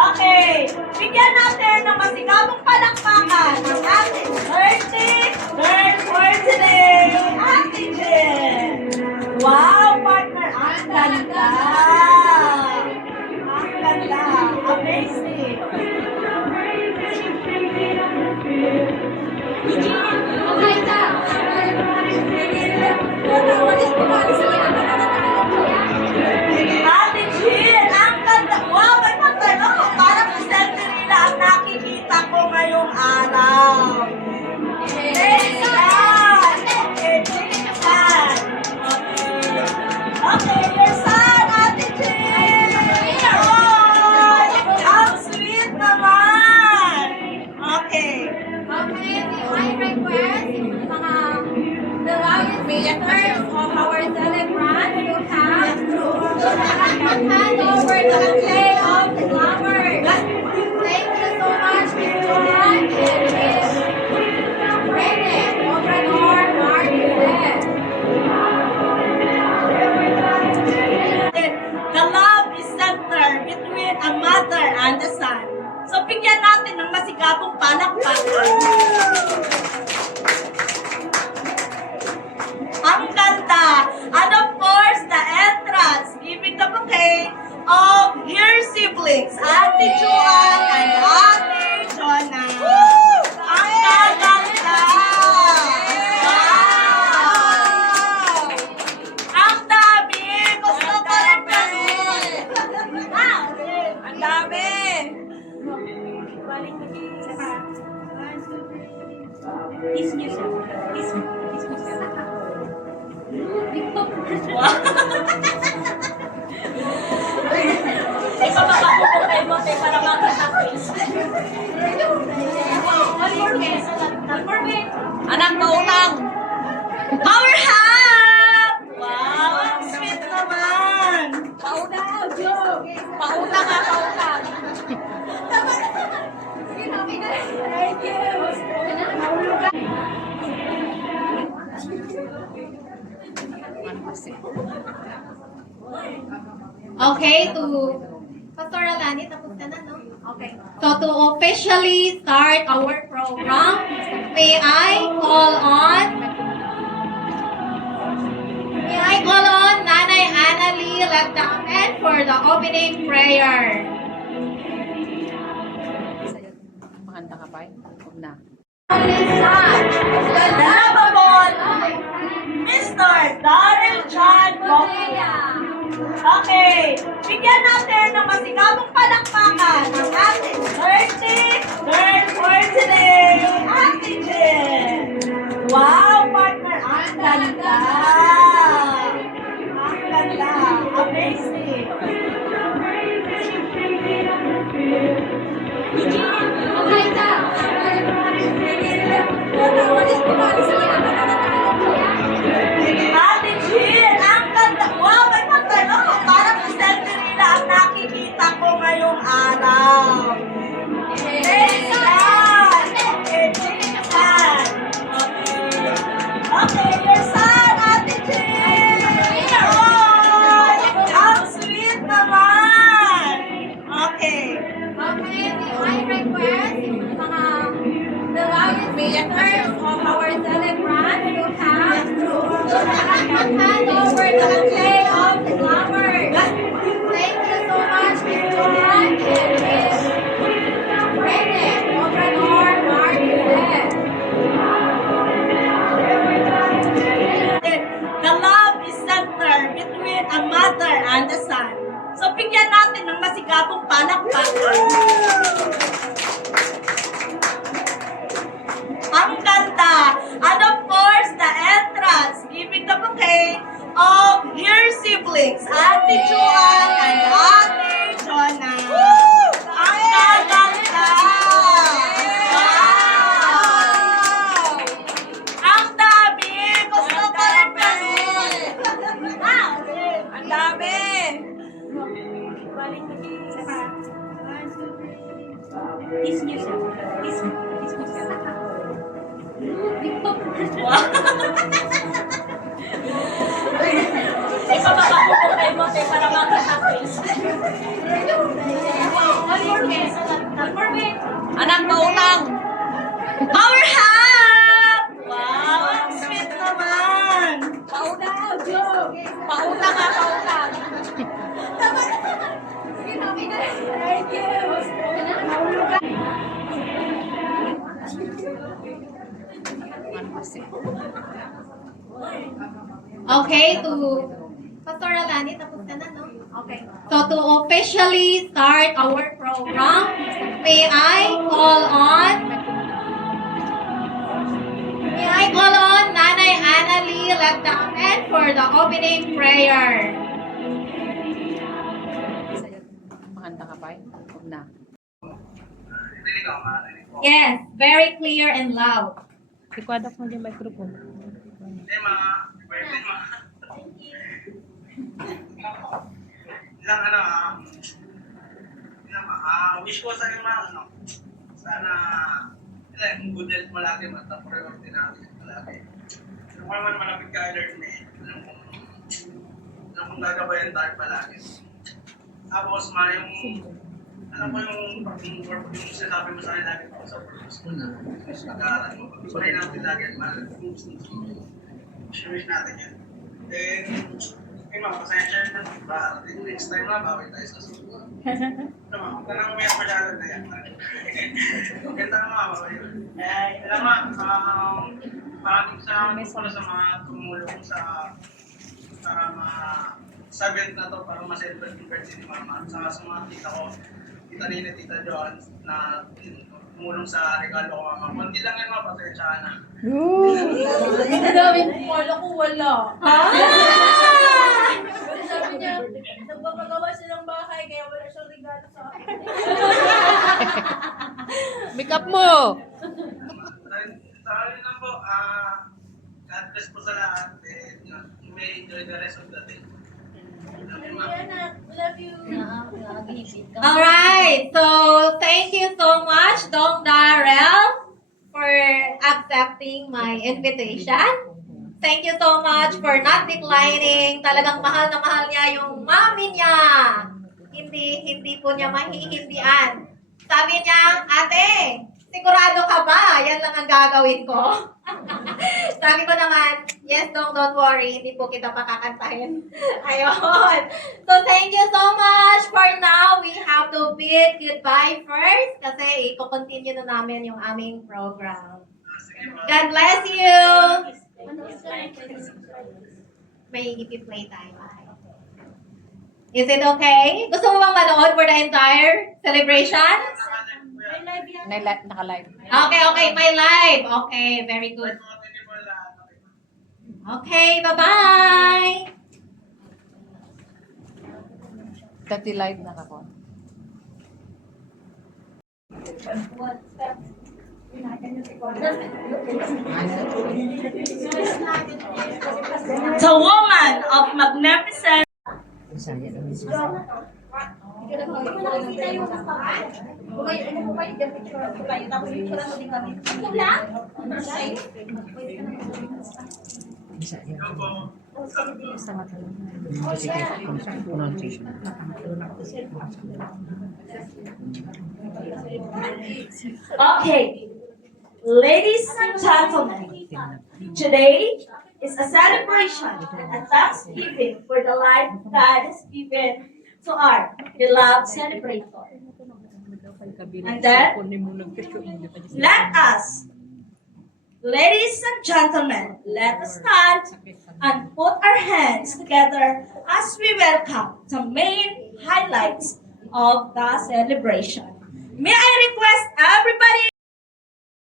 Okay, bigyan natin ng masigabong palakpakan ang ating 33rd for today, Ate Jen. Wow, partner, ang ganda. Ang ganda. Amazing. Ate Jill, ang ganda. Wow, may pagtanong. Parang sa Centerilla ang nakikita ko ngayong araw. Thank God. Okay, thank God. Okay, your son, Ate Jill. Oh, ang sweet naman. Okay. Okay, I request yung mga the loudest members of our celebrant to hand over the bouquet of flowers. Thank you so much, Mr. Juan and Miss President Obrador Marquez. The love is centered between a mother and a son. So, bigyan natin ng masigabong palakpakan. Ang ganda. And of course, the entrance, giving the bouquet of your siblings, Ate Juan and Ate Jonah. Ang gaganda. Wow! Ang dami! Gusto ko rin kami! Ang dami! Kiss niyo siya. Kiss mo. Kiss mo siya. Ipababa ko po kayo mo para makatapos. Anak, maunang! Power hug! Wow, ang sweet naman! Pauna, Joe. Pauna nga, pauna. Thank you. Okay, to Pastor Alani, tapos ka na, no? Okay. So to officially start our program, may I call on Nanay Annalie Lagdamen for the opening prayer. Makanta ka pa? Huwag na. The lovable Mr. Daryl John Bokya. Okay, bigyan natin ng masigabong palakpakan ang ating 33rd for today, Ate Jen. Wow, partner, ang ganda. Ang ganda. Amazing. Ate Jill, ang ganda. Wow, may pagtanong. Parang sa Centerilla ang nakikita ko ngayong araw. Thank God. Okay, thank God. Okay, your son, Ate One more week. Anak, pautang! Our half! Wow, ang sweet naman! Pautang, Jo. Pautang nga, pautang. Thank you. Okay, to Pastor Alani, tapos ka na, no? Okay. So to officially start our program, may I call on Nanay Annalie Lagdamen for the opening prayer. Makanta ka pa? Huwag na. Yes, very clear and loud. Ikwadak mo yung microphone. Wish ko sa inyo sana good health malagi, mata-priority natin malagi. Kung naman malapit ka alert na alam kung gagabayan tayo palagi. Tapos alam mo yung sinasabi mo sa akin lagi ko sa school na nag-aaral mo. Pagpalay natin lagi at mahal kung gusto wish natin yan. Then, pasensya na ba? Next time na, bawal tayo sa susunod. Huwag ka nang umiyak masyado na yan. Ganda nga mga yun. Alam mo, maraming salamat po pala sa mga tumulong para sa event na to, para ma-celebrate yung birthday ni Mama. At sa mga tita ko, Tita Nina, Tita Joan, na tumulong sa regalo ko, Mama. Kunti lang yan, mga pasensya na. Ang dami wala ko wala. Sabi niya, nagpapagawa siya ng bahay kaya wala siyang regalo sa akin. Make up mo! Sa akin lang po, God bless po sa lahat. You may enjoy the rest of the day. Love you. Alright, so thank you so much, Dong Darrell, for accepting my invitation. Thank you so much for not declining. Talagang mahal na mahal niya yung mami niya. Hindi po niya mahihindian. Sabi niya, ate, sigurado ka ba? Yan lang ang gagawin ko. Sabi ko naman, yes, don't worry. Hindi po kita pakakantahin. Ayun. So, thank you so much. For now, we have to bid goodbye first kasi i-continue na namin yung aming program. God bless you! May play tayo. Is it okay? Gusto mo bang manood for the entire celebration? Naka-live. Okay, my live. Okay, very good. Okay, bye-bye! Dati live na ako. The woman of magnificent Okay, ladies and gentlemen, today is a celebration and a thanksgiving for the life God has given to our beloved celebrator. And then, let us, ladies and gentlemen, let us stand and put our hands together as we welcome the main highlights of the celebration. May I request everybody